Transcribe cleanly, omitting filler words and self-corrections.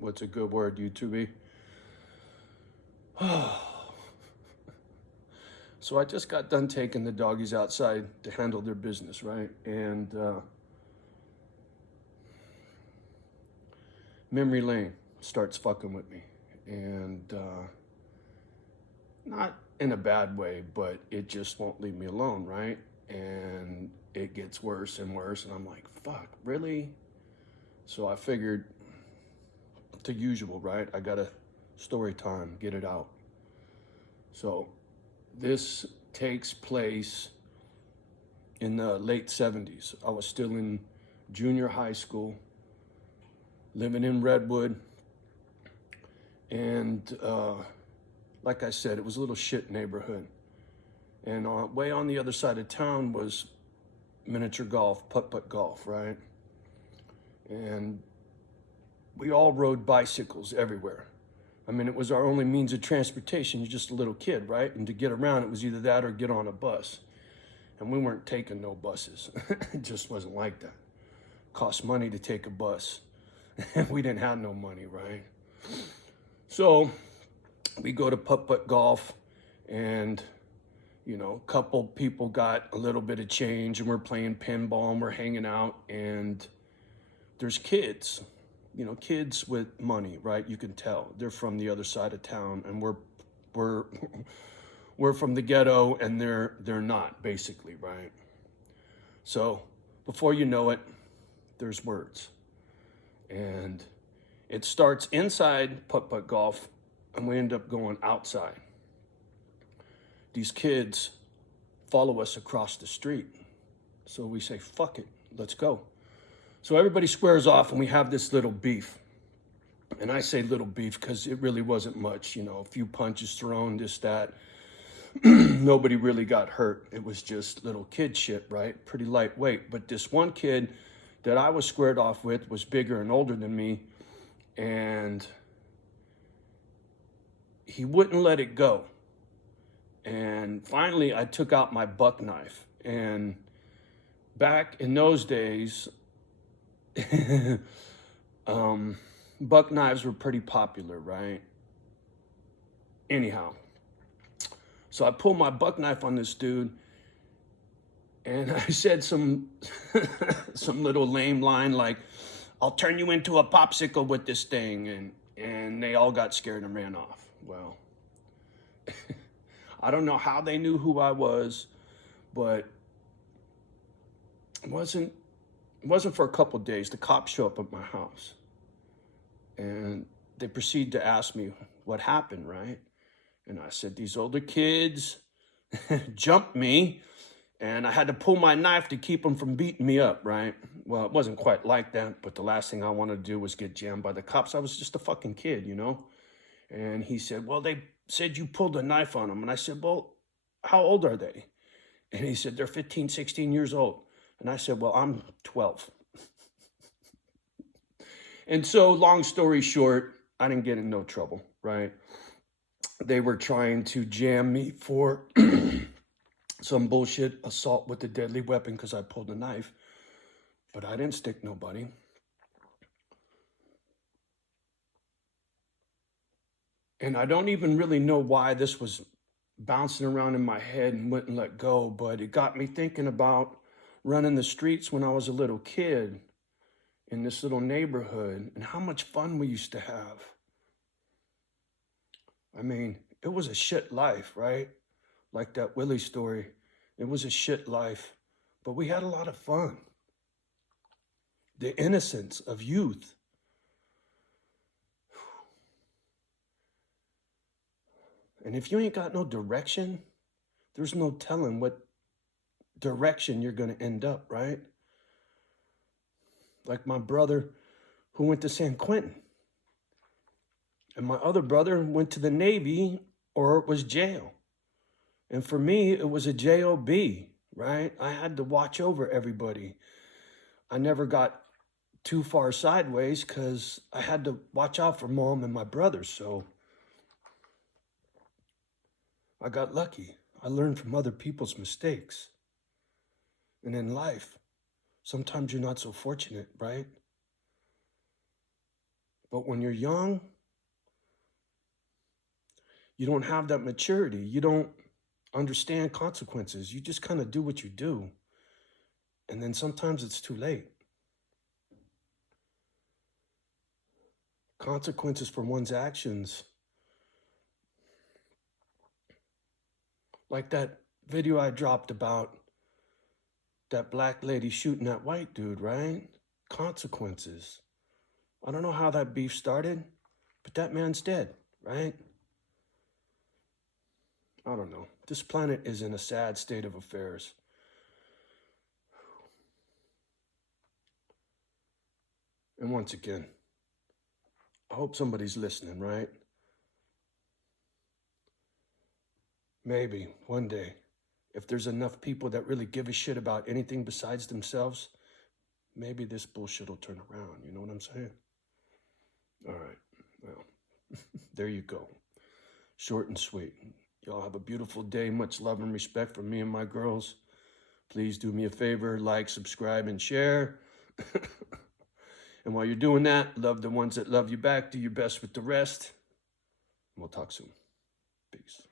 What's a good word, YouTube? So I just got done taking the doggies outside to handle their business, right? And memory lane starts fucking with me. And not in a bad way, but it just won't leave me alone, right? And it gets worse and worse. And I'm like, fuck, really? So I figured, the usual, right? I got a story time, get it out. So this takes place in the late 70s. I was still in junior high school, living in Redwood. And like I said, it was a little shit neighborhood. And way on the other side of town was miniature golf, putt-putt golf, right? And we all rode bicycles everywhere. I mean, it was our only means of transportation. You're just a little kid, right? And to get around, it was either that or get on a bus. And we weren't taking no buses. It just wasn't like that. Cost money to take a bus. And we didn't have no money, right? So we go to putt-putt golf, and a couple people got a little bit of change, and we're playing pinball and we're hanging out, and there's kids, kids with money, right? You can tell they're from the other side of town, and we're we're from the ghetto, and they're not, basically, right? So before you know it, there's words, and it starts inside putt-putt golf, and we end up going outside. These kids follow us across the street. So we say, fuck it, let's go. So everybody squares off, and we have this little beef. And I say little beef because it really wasn't much, a few punches thrown, this, that. Nobody really got hurt. It was just little kid shit, right? Pretty lightweight. But this one kid that I was squared off with was bigger and older than me, and he wouldn't let it go. And finally, I took out my buck knife. And back in those days, buck knives were pretty popular, right? Anyhow, so I pulled my buck knife on this dude, and I said some some little lame line like, "I'll turn you into a popsicle with this thing," and they all got scared and ran off. Well, I don't know how they knew who I was, but it wasn't for a couple of days. The cops show up at my house, and they proceed to ask me what happened, right? And I said, these older kids jumped me, and I had to pull my knife to keep them from beating me up, right? Well, it wasn't quite like that, but the last thing I wanted to do was get jammed by the cops. I was just a fucking kid, And he said, well, they said you pulled a knife on them. And I said, well, how old are they? And he said, they're 15, 16 years old. And I said, well, I'm 12. And so, long story short, I didn't get in no trouble, right? They were trying to jam me for some bullshit assault with a deadly weapon because I pulled a knife, but I didn't stick nobody. And I don't even really know why this was bouncing around in my head and wouldn't let go, but it got me thinking about running the streets when I was a little kid in this little neighborhood and how much fun we used to have. I mean, it was a shit life, right? Like that Willie story. It was a shit life, but we had a lot of fun. The innocence of youth. And if you ain't got no direction, there's no telling what direction you're going to end up, right? Like my brother who went to San Quentin. And my other brother went to the Navy, or it was jail. And for me, it was a JOB, right? I had to watch over everybody. I never got too far sideways because I had to watch out for mom and my brothers. So I got lucky. I learned from other people's mistakes. And in life, sometimes you're not so fortunate, right? But when you're young, you don't have that maturity. You don't understand consequences. You just kind of do what you do. And then sometimes it's too late. Consequences for one's actions. Like that video I dropped about that black lady shooting that white dude, right? Consequences. I don't know how that beef started, but that man's dead, right? I don't know. This planet is in a sad state of affairs. And once again, I hope somebody's listening, right? Maybe one day, if there's enough people that really give a shit about anything besides themselves, maybe this bullshit will turn around. You know what I'm saying? All right. Well, there you go. Short and sweet. Y'all have a beautiful day. Much love and respect from me and my girls. Please do me a favor, like, subscribe, and share. And while you're doing that, love the ones that love you back. Do your best with the rest. And we'll talk soon. Peace.